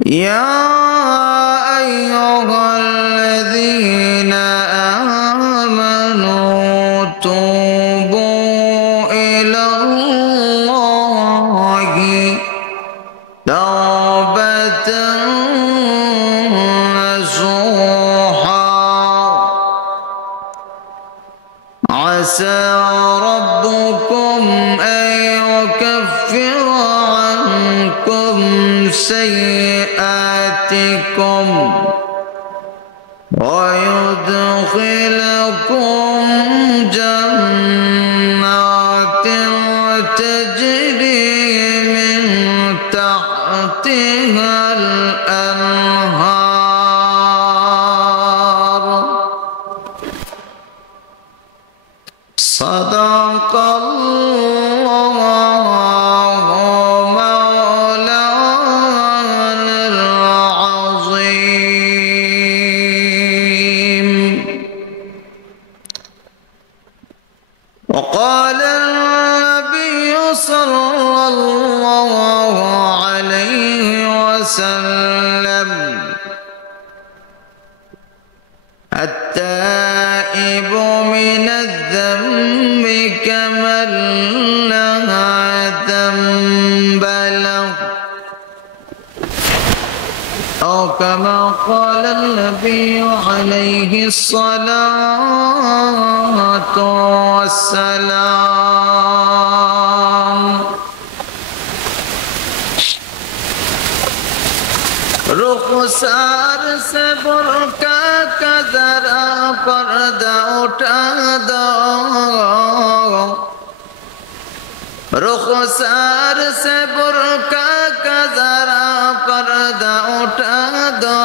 يا أيها الذين آمنوا توبوا إلى الله توبة نصوحا عسى ربكم أن يكفر عنكم سيئاتكم ويدخلكم جنات تجري من تحتها الأنهار صدق الله مولانا العظيم وقال النبي صلى الله عليه وسلم التائب من الذنب كمن لا ذنب له أو كما قال النبي عليه الصلاة والسلام रुखसार से बुर्का का जरा पर्दा उठा दो रुखसार से बुर्का का जरा पर्दा उठा दो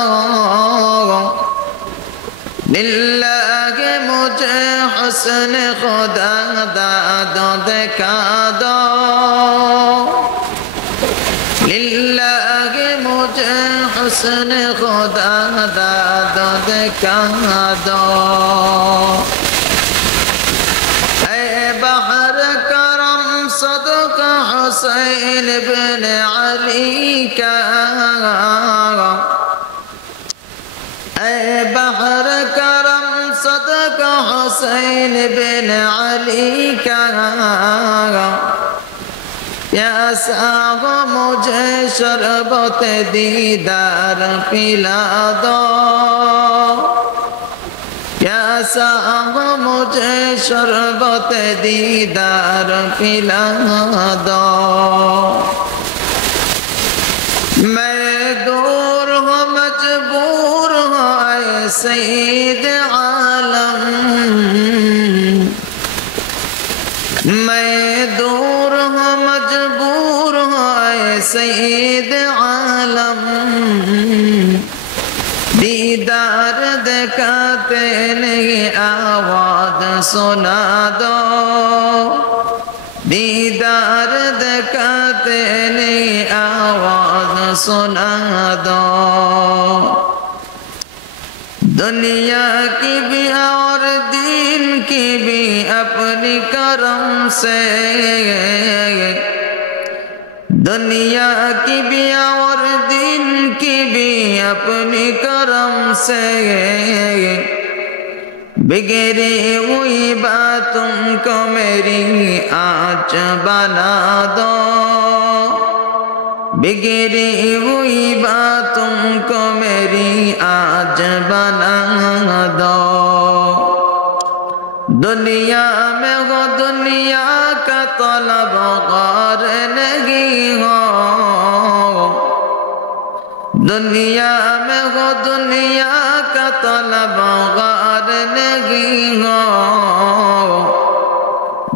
लिल्लाहि मुझे हुस्न खुदा दादो दिखा दो लिल्लाहि मुझे हुस्न खुदा दादो दिखा दो ऐ बहर करम सदका हुसैन बिन अली का ऐ बहर करम सदका हुसैन बिन अली का प्यासा हो मुझे शरबत दीदार पिला दो प्यासा हो मुझे शरबत दीदार पिला दो मैं दूर हूँ मजबूर हूँ ऐ सईद आलम मैं दूर हूँ मजबूर हूँ ऐ सईद आलम दीदार दिखाते नहीं आवाज सुना दो दीदार दिखाते नहीं आवाज सुना दो दुनिया की भी और दीन की भी अपनी करम से दुनिया की भी और दीन की भी अपनी करम से बिगड़ी हुई बातों को मेरी आँच बना दो बिगड़ी हुई बातों को मेरी आँच बना दो दुनिया में हो दुनिया का तलबगार नहीं हो दुनिया में हो दुनिया का तलबगार नहीं हो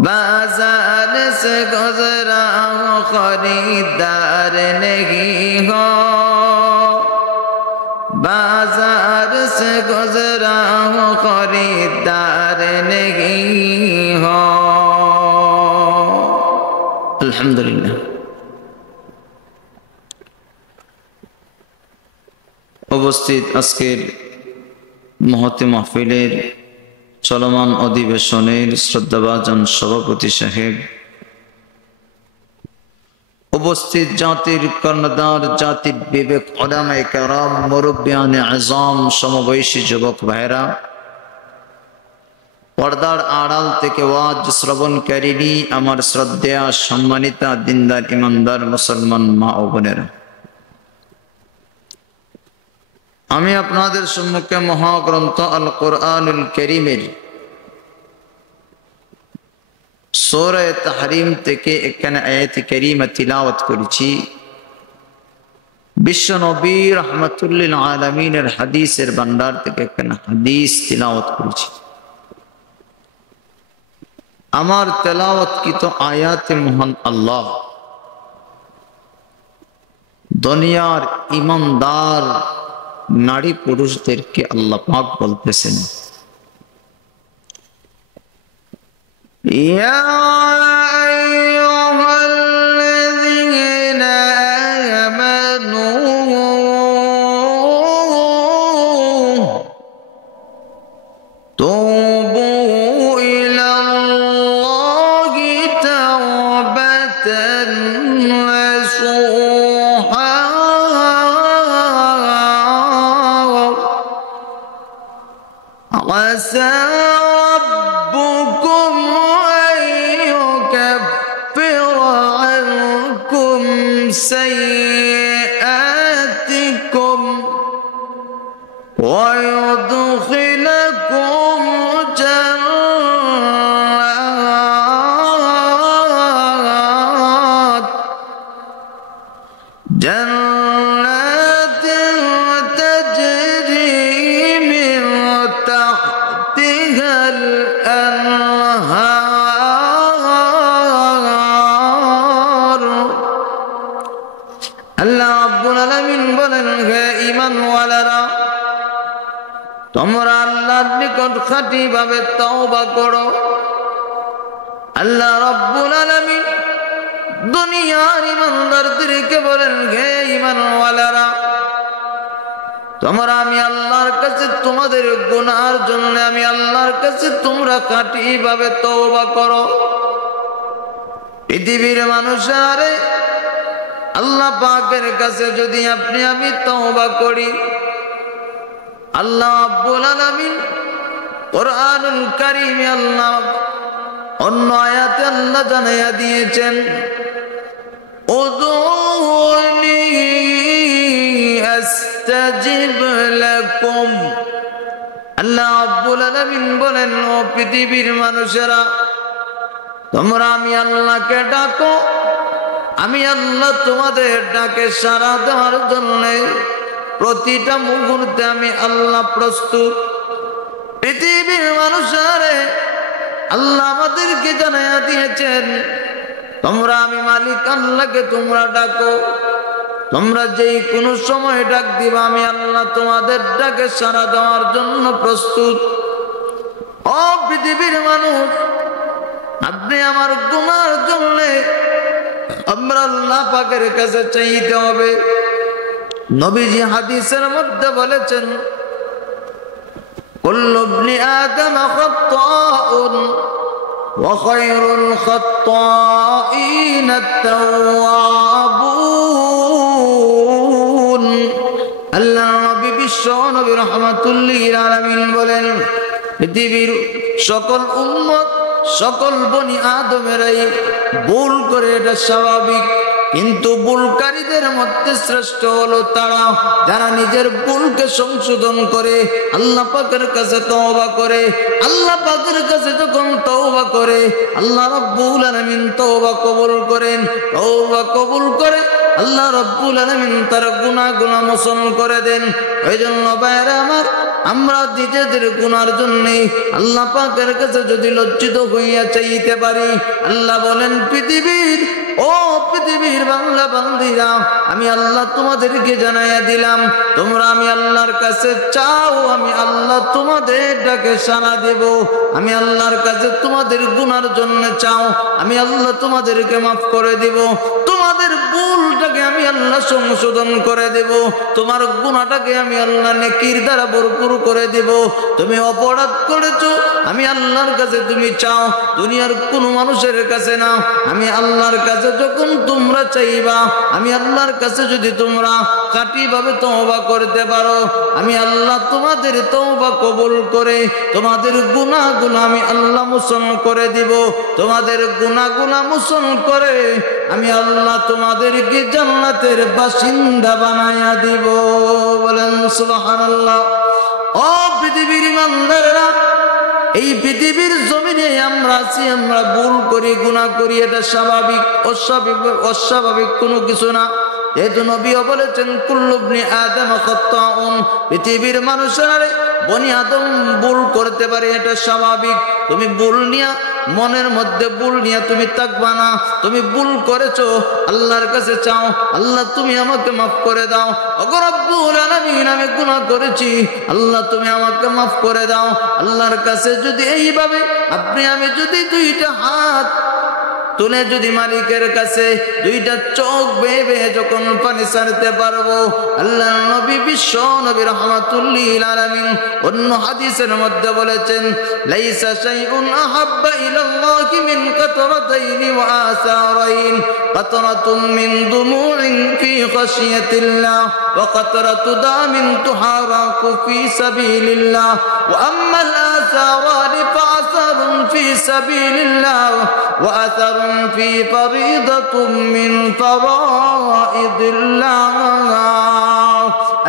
बाजार से गुजरा हो खरीदार नहीं हो बाजार से गुजरा हो खरीदार नहीं हो अल्हम्दुलिल्लाह उपस्थित आजकेर महती महफिलेर चलमान अधिवेशनेर श्रद्धाभाजन सभापति साहेब উপস্থিত জাতির কর্ণধার, জাতির বিবেক, উলামায়ে কেরাম, মুরব্বিয়ানে আযম, সমবয়সী যুবক ভাইরা, পর্দার আড়াল থেকে ওয়াজ শ্রবণকারিণী আমার শ্রদ্ধেয়া সম্মানিতা দিনদার ইমানদার মুসলমান মা ও বোনেরা, আমি আপনাদের সম্মুখে মহাগ্রন্থ আল কোরআনুল কারীমের সূরা তাহরিম থেকে একখানা আয়াত কারীমা তিলাওয়াত করেছি। বিশ্ব নবী রাহমাতুল লিল আলামিনের হাদিসের ভান্ডার থেকে একখানা হাদিস তিলাওয়াত করেছি। আমার তেলাওয়াতকৃত আয়াতে মহান আল্লাহ দুনিয়ার ঈমানদার নারী পুরুষদেরকে আল্লাহ পাক বলতেছেন, ইয়া আইয়ুহাল্লাযীনা আমানু তুবু ইলাল্লাহি তাওবাতান নাসুহা আসা ربكم أن يكفر عنكم سيئاتكم ويدخلكم جنات تجري من تحتها الأنهار। আল্লাহ রাব্বুল আলামিন বলেন, হে ঈমানওয়ালারা, তোমরা আল্লাহর নিকট খাঁটিভাবে তওবা করো। আল্লাহ রাব্বুল আলামিন দুনিয়ার ঈমানদারদেরকে বলেন, হে ঈমানওয়ালারা, তোমরা আমি আল্লাহর কাছে তোমাদের গুনার জন্য আমি আল্লাহর কাছে তোমরা খাঁটিভাবে তওবা করো। পৃথিবীর মানুষেরা আল্লাহ পাকের কাছে যদি আপনি আমি তওবা করি, আল্লাহ রাব্বুল আলামিন কোরআনুল কারীমে আল্লাহ অন্য আয়াতে আল্লাহ জানাইয়া দিয়েছেন, উদউনি আস্তাজিব লাকুম। আল্লাহ রাব্বুল আলামিন বলেন, ও পৃথিবীর মানুষেরা, তোমরা আমি আল্লাহকে ডাকো, আমি আল্লাহ তোমাদের ডাকে সাড়া দেওয়ার জন্য প্রতিটা মুহূর্তে আমি আল্লাহ প্রস্তুত। পৃথিবীর মানুষেরা আল্লাহ আমাদেরকে জানাইয়া দিয়েছেন, তোমরা আমি মালিক আল্লাহকে তোমরা ডাকো, তোমরা যেই কোনো সময় ডাক দিবা আমি আল্লাহ তোমাদের ডাকে সাড়া দেওয়ার জন্য প্রস্তুত। ও পৃথিবীর মানুষ, আপনি আমার গুনার জন্য আমরা আল্লাহ পাকের কাছে চাইতে হবে। নবীজি হাদিসের মধ্যে বলেছেন, কুল্লু ইবনি আদম খাত্তাউন ওয়া খায়রুল খাত্তাইনা আত-তাওয়াবুন। আল্লাহ নবী বিশ্ব নবী রাহমাতুল লিল আলামিন বলেন, পৃথিবীর সকল উম্মত সকল বনি আদমেরাই ভুল করে, এটা স্বাভাবিক, কিন্তু ভুলকারীদের মধ্যে শ্রেষ্ঠ হলো তারা যারা নিজের ভুলকে সংশোধন করে আল্লাহ পাকের কাছে তওবা করে। আল্লাহ পাকের কাছে যখন তওবা করে আল্লাহ রাব্বুল আলামিন তওবা কবুল করেন। তওবা কবুল করে আল্লাহ রাব্বুল আলামিন তার গুনাহ মোচন করে দেন। এই জন্য ভাইরা আমার, আমরা নিজেদের গুনার জন্য আল্লাহ পাকের কাছে যদি লজ্জিত হইয়া চাইতে পারি, আল্লাহ বলেন, পৃথিবীর বাংলা বান্দিরা, আমি আল্লাহ তোমাদেরকে জানাইয়া দিলাম, তোমরা আমি আল্লাহর কাছে চাও, আমি আল্লাহ তোমাদের ডাকে সাড়া দেব। আমি আল্লাহর কাছে তোমাদের গুনার জন্য চাও, আমি আল্লাহ তোমাদেরকে মাফ করে দিব। তোমাদের ভুলটাকে আমি আল্লাহ সংশোধন করে দেব, তোমার গুনাহটাকে আমি আল্লাহ নেকির দ্বারা ভরপুর করে দেব। তুমি অপরাধ করেছো, আমি আল্লাহর কাছে তুমি চাও, দুনিয়ার কোনো মানুষের কাছে না, আমি আল্লাহর কাছে যখন তোমরা চাইবা, আমি আল্লাহর কাছে যদি তোমরা খাঁটিভাবে তওবা করতে পারো, আমি আল্লাহ তোমাদের তওবা কবুল করে তোমাদের গুনাহগুলো আমি আল্লাহ মোচন করে দিব। তোমাদের গুনাহগুলো মোচন করে আমি আল্লাহ তোমাদেরকে জান্নাতের বাসিন্দা বানায়া দিব। বলেন সুবহানাল্লাহ। ও পৃথিবীর ইমানদাররা, এই পৃথিবীর জমিনে আমরা আছি, আমরা ভুল করি, গুনাহ করি, এটা স্বাভাবিক, অস্বাভাবিক কোনো কিছু না। যেহেতু নবীও বলেছেন কুল্লু ইবনি আদম খাত্তাউন, পৃথিবীর মানুষেরা বনি আদম ভুল করতে পারে, এটা স্বাভাবিক। তুমি ভুল নিয়া, মনের মধ্যে ভুল নিয়া তুমি থাকবা না। তুমি ভুল করেছো, আল্লাহর কাছে চাও, আল্লাহ তুমি আমাকে মাফ করে দাও। ওগো রব্বুল আলামিন, আমি গুনাহ করেছি, আল্লাহ তুমি আমাকে মাফ করে দাও। আল্লাহর কাছে যদি এইভাবে আপনি আমি যদি দুইটা হাত তুলে যদি মালিকের কাছে দুইটা চোখ বেয়ে যখন পানি ছাড়তে পারবো, আল্লাহ নবী বিশ্ব নবী রাহমাতুল লিল আলামিন অন্য হাদিসের মধ্যে বলেছেন, লাইসা শাইউন আহাব্বা ইলাল্লাহি মিন কাতরাতাইনি ওয়া আসারাইন, কাতরাতুম মিন দুমুইন ফি খাশিয়াতিল্লাহ ওয়া কাতরাতু দামিন তুহারাকু ফি সাবিলিল্লাহ ওয়া আম্মাল আসারানি ফাআসারুন ফি সাবিলিল্লাহ ওয়া আসার في فريضة من فرائض الله।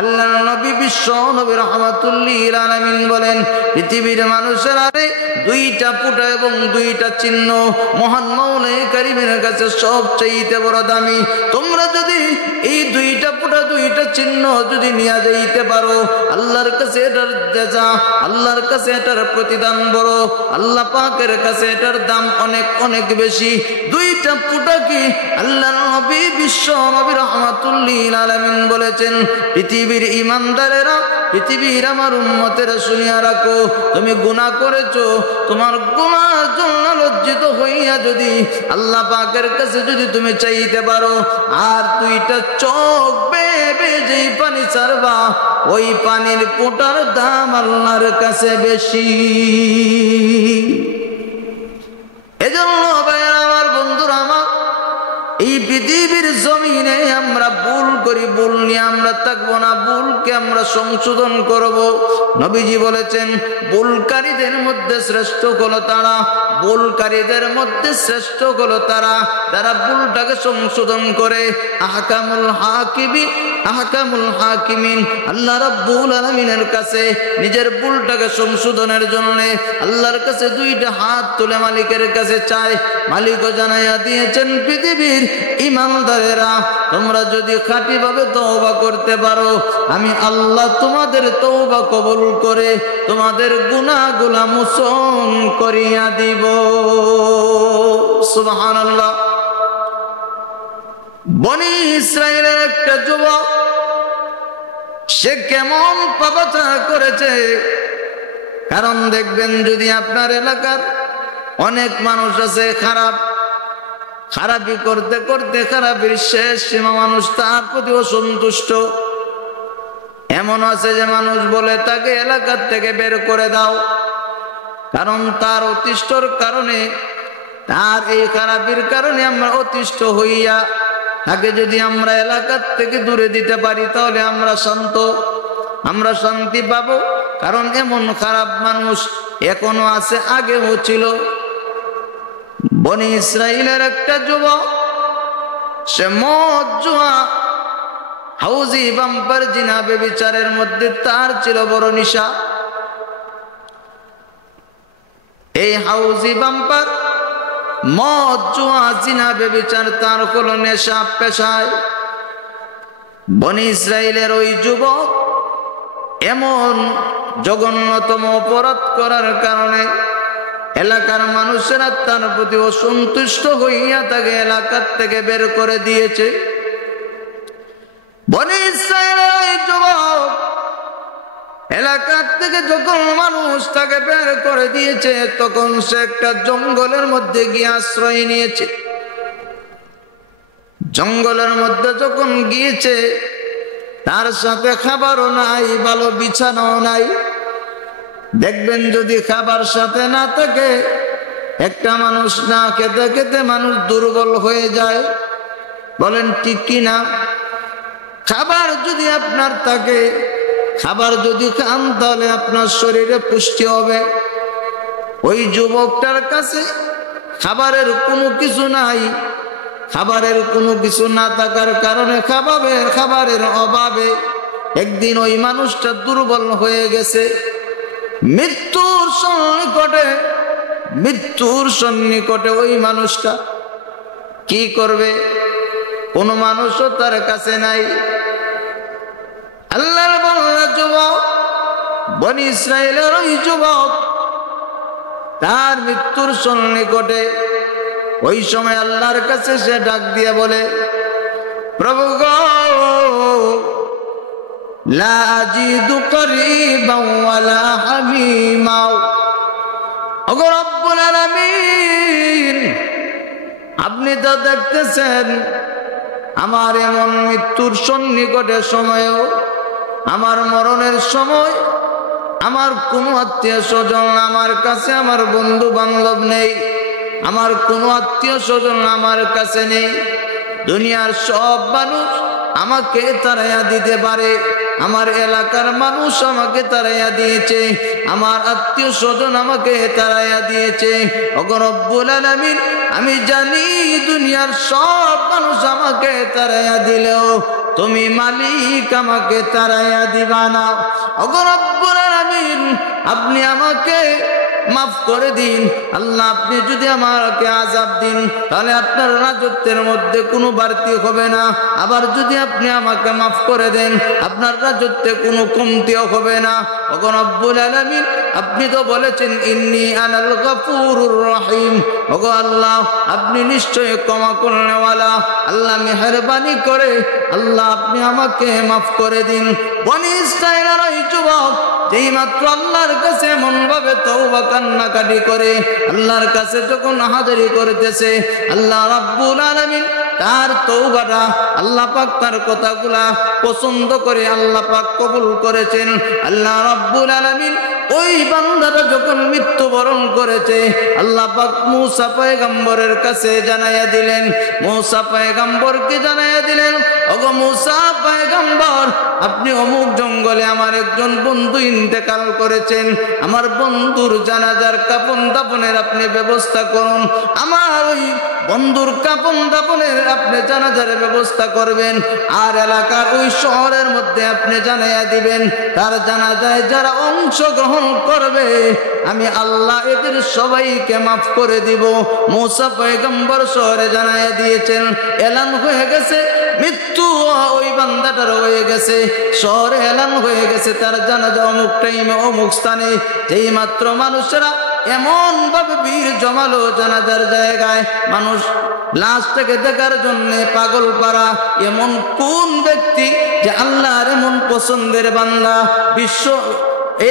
আল্লাহ নবী বিশ্ব নবী রাহমাতুল লিল আলামিন বলেন, পৃথিবীর মানুষেরা দুইটা ফুটা এবং দুইটা চিহ্ন মহান মাওলাই কারীমের কাছে সবচেয়ে বড় দামি। তোমরা যদি এই দুইটা ফুটা দুইটা চিহ্ন যদি নিয়ে যাইতে পারো, আল্লাহর কাছে এটার জাযা, আল্লাহর কাছে এটার প্রতিদান বড়, আল্লাহ পাকের কাছে এটার দাম অনেক অনেক বেশি। দুইটা ফুটা কি? আল্লাহ নবী বিশ্ব নবী রাহমাতুল লিল আলামিন বলেছেন, পৃথিবীর ইমানদারেরা, পৃথিবীর আমার উম্মতেরা শুনিয়া রাখো, তুমি গুনাহ করেছো, তোমার গুনাহের জন্য লজ্জিত হইয়া যদি আল্লাহ পাকের কাছে যদি তুমি চাইতে পারো, আর দুইটা চোখ বেয়ে যেই পানি ছাড়বা, ওই পানির ফোঁটার দাম আল্লাহর কাছে বেশি। এজন্য ভাইরা আমার, বন্ধুরা আমার, এই পৃথিবীর জমিনে আমরা ভুল করি, ভুল নিয়ে আমরা থাকবো না, ভুলকে আমরা সংশোধন করব। নবীজি বলেছেন, ভুলকারীদের মধ্যে শ্রেষ্ঠ হলো তারা, ভুলকারীদের মধ্যে শ্রেষ্ঠ হলো তারা যারা ভুলটাকে সংশোধন করে। আহকামুল হাকিমিন, আল্লাহ রাব্বুল আলামিনের কাছে নিজের ভুলটাকে সংশোধনের জন্য আল্লাহর কাছে দুইটা হাত তুলে মালিকের কাছে চায়। মালিকও জানাইয়া দিয়েছেন, পৃথিবীর ইমানদারেরা, তোমরা যদি খাঁটিভাবে তওবা করতে পারো, আমি আল্লাহ তোমাদের তওবা কবুল করে তোমাদের গুনাহগুলো মোচন করিয়া দিব। সুবহানাল্লাহ। বনি ইসরাইলের একটা যুবক, সে কেমন পাপাচার করেছে। কারণ দেখবেন, যদি আপনার এলাকার অনেক মানুষ আছে খারাপি করতে করতে খারাপির শেষ সীমা, মানুষ তার প্রতি অসন্তুষ্ট। এমন আছে যে মানুষ বলে তাকে এলাকার থেকে বের করে দাও, কারণ তার অতিষ্ঠর কারণে, তার এই খারাপির কারণে আমরা অতিষ্ঠ হইয়া তাকে যদি আমরা এলাকার থেকে দূরে দিতে পারি, তাহলে আমরা শান্তি পাবো। কারণ এমন খারাপ মানুষ এখনো আছে, আগেও ছিল। বনি ইসরাইলের একটা যুবক, সে মদ, জুয়া, হাউজি বাম্পার, জিনা, ব্যভিচারের মধ্যে তার ছিল বড় নিশা। এই হাউজি বাম্পার, মদ, জুয়া, জিনা, ব্যভিচার তার হলো নেশা, পেশায়। বনি ইসরাইলের ওই যুবক এমন জঘন্যতম অপরাধ করার কারণে এলাকার মানুষেরা তার প্রতি অসন্তুষ্ট হইয়া তাকে এলাকার থেকে বের করে দিয়েছে। বনি ইসরাইলের ওই যুবক এলাকার থেকে যখন মানুষ তাকে বের করে দিয়েছে, তখন সে একটা জঙ্গলের মধ্যে গিয়ে আশ্রয় নিয়েছে। জঙ্গলের মধ্যে যখন গিয়েছে, তার সাথে খাবারও নাই, ভালো বিছানাও নাই। দেখবেন যদি খাবার সাথে না থাকে, একটা মানুষ না খেতে খেতে মানুষ দুর্বল হয়ে যায়। বলেন ঠিক কি না? খাবার যদি আপনার থাকে, খাবার যদি খান, তাহলে আপনার শরীরে পুষ্টি হবে। ওই যুবকটার কাছে খাবারের কোনো কিছু নাই। খাবারের কোনো কিছু না থাকার কারণে খাবারের অভাবে একদিন ওই মানুষটা দুর্বল হয়ে গেছে। মৃত্যুর সন্নিকটে ওই মানুষটা কি করবে? কোন মানুষও তার কাছে নাই। আল্লাহর বান্দা যুবক, বনি ইসরাইলের ওই যুবক, তার মৃত্যুর সন্নিকটে ওই সময় আল্লাহর কাছে সে ডাক দিয়ে বলে, প্রভু গো, লা আজিদু করিবান ওয়ালা হামিমা। ওগো রব্বুল আলামিন, আপনি তো দেখতেছেন আমার এমন মৃত্যুর সন্নিকটের সময়ও, আমার মরণের সময় আমার কোনো আত্মীয় স্বজন আমার কাছে, আমার বন্ধু বান্ধব নেই, আমার কোনো আত্মীয় স্বজন আমার কাছে নেই। দুনিয়ার সব মানুষ আমাকে তাড়াইয়া দিতে পারে, আমার এলাকার মানুষ আমাকে তাড়াইয়া দিয়েছে, আমার আত্মীয় স্বজন আমাকে তাড়াইয়া দিয়েছে। ওগো রব্বুল আলামিন, আমি জানি দুনিয়ার সব মানুষ আমাকে তাড়াইয়া দিলেও তুমি মালিক আমাকে তাড়াইয়া দিবা না। ওগো রব্বুল আলামিন, আপনি আমাকে মাফ করে দিন। আল্লাহ, আপনি যদি আমাকে আযাব দিন, তাহলে আপনার রাজত্বের মধ্যে কোনো বাড়তি হবে না। আবার যদি আপনি আমাকে মাফ করে দেন, আপনার রাজত্বে কোনো কমতিও হবে না। ওগো রব্বুল আলামিন, আপনি তো বলেছেন ইন্নী আনাল গফুরুর রহিম। ওগো আল্লাহ, আপনি নিশ্চয়ই ক্ষমা করনেওয়ালা। আল্লাহ, মেহেরবানি করে আল্লাহ আপনি আমাকে মাফ করে দিন। বনি ইসরাইলের ওই যুবক যেই মাত্র আল্লাহর কাছে এমন ভাবে তওবা কান্নাকাটি করে, আল্লাহর কাছে যখন হাজারি করতেছে, আল্লাহ রাব্বুল আলামিন তার তওবাটা, আল্লাহ পাক তার কথাগুলা পছন্দ করে আল্লাহ পাক কবুল করেছেন। আল্লাহ রাব্বুল আলামিন ওই বান্দাটা যখন মৃত্যুবরণ করেছে, আল্লাহ পাক মূসা পয়গম্বরের কাছে জানাইয়া দিলেন। মূসা পয়গম্বরকে জানাইয়া দিলেন, ওগো মূসা পয়গম্বর, আপনি অমুক জঙ্গলে আমার একজন বন্ধু ইন্তেকাল করেছেন, আমার বন্ধুর জানাজার কাফন দাফনের আপনি ব্যবস্থা করুন। আমার ওই বন্ধুর কাফন দাফনের আপনি জানাজার ব্যবস্থা করবেন, আর এলাকার ওই শহরের মধ্যে আপনি জানাইয়া দিবেন, তার জানাজায় যারা অংশগ্রহণ করবে আমি আল্লাহ এদের সবাইকে মাফ করে দিব। মূসা পয়গম্বর শহরে জানাইয়া দিয়েছেন, এলান হয়ে গেছে, মৃত্যু ওই বান্দাটার হয়ে গেছে, শহরে এলান হয়ে গেছে তার জানাজা অমুক টাইমে অমুক স্থানে। যেই মাত্র মানুষেরা এমন ভাবে ভিড় জমালো জানাজার জায়গায়, মানুষ লাশটাকে দেখার জন্য পাগল পারা। এমন কোন ব্যক্তি যে আল্লাহর এমন পছন্দের বান্দা? বিশ্ব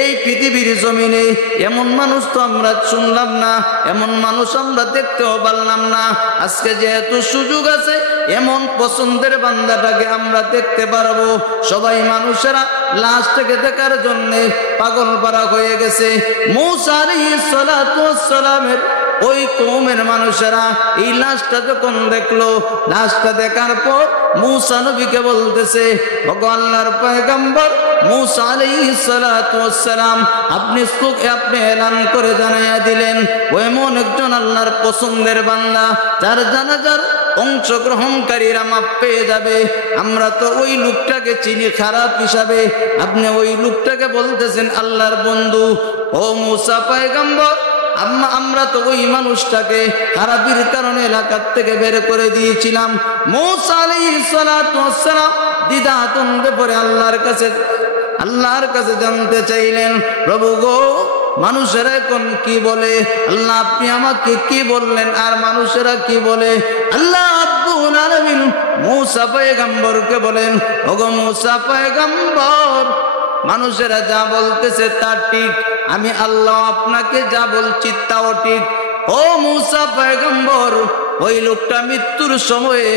এই পৃথিবীর জমিনে এমন মানুষ তো আমরা শুনলাম না, এমন মানুষ আমরা দেখতেও পারলাম না। আজকে যেহেতু সুযোগ আছে, এমন পছন্দের বান্দাটাকে আমরা দেখতে পারবো। সবাই মানুষেরা লাশটাকে দেখার জন্য পাগল পারা হয়ে গেছে। মূসা আলাইহিস সালাতু ওয়াস সালামের ওই কওমের মানুষেরা এই লাশটা যখন দেখলো, লাশটা দেখার পর মূসা নবীকে বলতেছে, ওগো আল্লাহর পয়গম্বর মূসা আলাইহিস সালাতু ওয়াস সালাম, আপনি এলান করে জানাইয়া দিলেন ও এমন একজন আল্লাহর পছন্দের বান্দা যার জানাজার অংশগ্রহণকারীরা মাপ পেয়ে যাবে। আমরা তো ওই লোকটাকে চিনি খারাপ হিসাবে, আপনি ওই লোকটাকে বলতেছেন আল্লাহর বন্ধু। ও মূসা পয়গম্বর, আমরা তো ওই মানুষটাকে খারাপির কারণে এলাকার থেকে বের করে দিয়েছিলাম। মূসা আলাইহিস সালাতু ওয়াস সালাম দ্বিধাদ্বন্দ্বে পড়ে আল্লাহর কাছে জানতে চাইলেন, প্রভু গো, মানুষেরা এখন কি বলে? আল্লাহ, আপনি আমাকে কি বললেন আর মানুষেরা কি বলে? আল্লাহ রাব্বুল আলামিন মূসা পয়গম্বরকে বলেন, ওগো মূসা পয়গম্বর, মানুষেরা যা বলতেছে তা ঠিক, আমি আল্লাহ আপনাকে যা বলছি তাও ঠিক। ও মূসা পয়গম্বর, ওই লোকটা মৃত্যুর সময়ে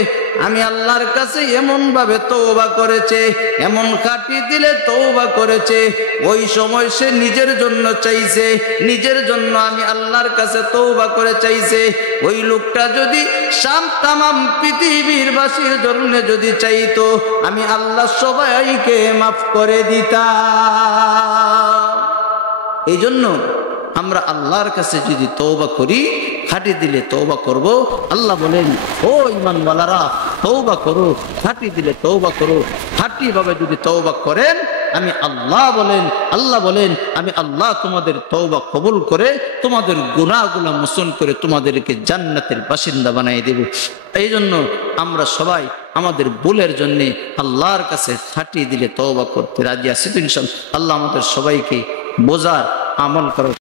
আমি আল্লাহর কাছে এমন ভাবে তওবা করেছে, এমন খাঁটি দিলে তওবা করেছে, ওই সময় সে নিজের জন্য চাইছে, নিজের জন্য আমি আল্লাহর কাছে তওবা করে চাইছে। ওই লোকটা যদি তামাম পৃথিবীর বাসীর জন্য যদি চাইতো, আমি আল্লাহ সবাইকে মাফ করে দিতাম। এই জন্য আমরা আল্লাহর কাছে যদি তওবা করি, খাঁটি দিলে তওবা করব। আল্লাহ বলেন, ও ঈমানওয়ালারা তওবা করো, খাঁটি দিলে তওবা করো। খাঁটি ভাবে যদি তওবা করেন, আমি আল্লাহ বলেন আমি আল্লাহ তোমাদের তওবা কবুল করে তোমাদের গুনাহগুলো মোচন করে তোমাদেরকে জান্নাতের বাসিন্দা বানিয়ে দেব। এই জন্য আমরা সবাই আমাদের ভুলের জন্য আল্লাহর কাছে খাঁটি দিলে তওবা করতে রাজি আছি তো ইনশাআল্লাহ। আল্লাহ আমাদের সবাইকে বোঝার আমল করার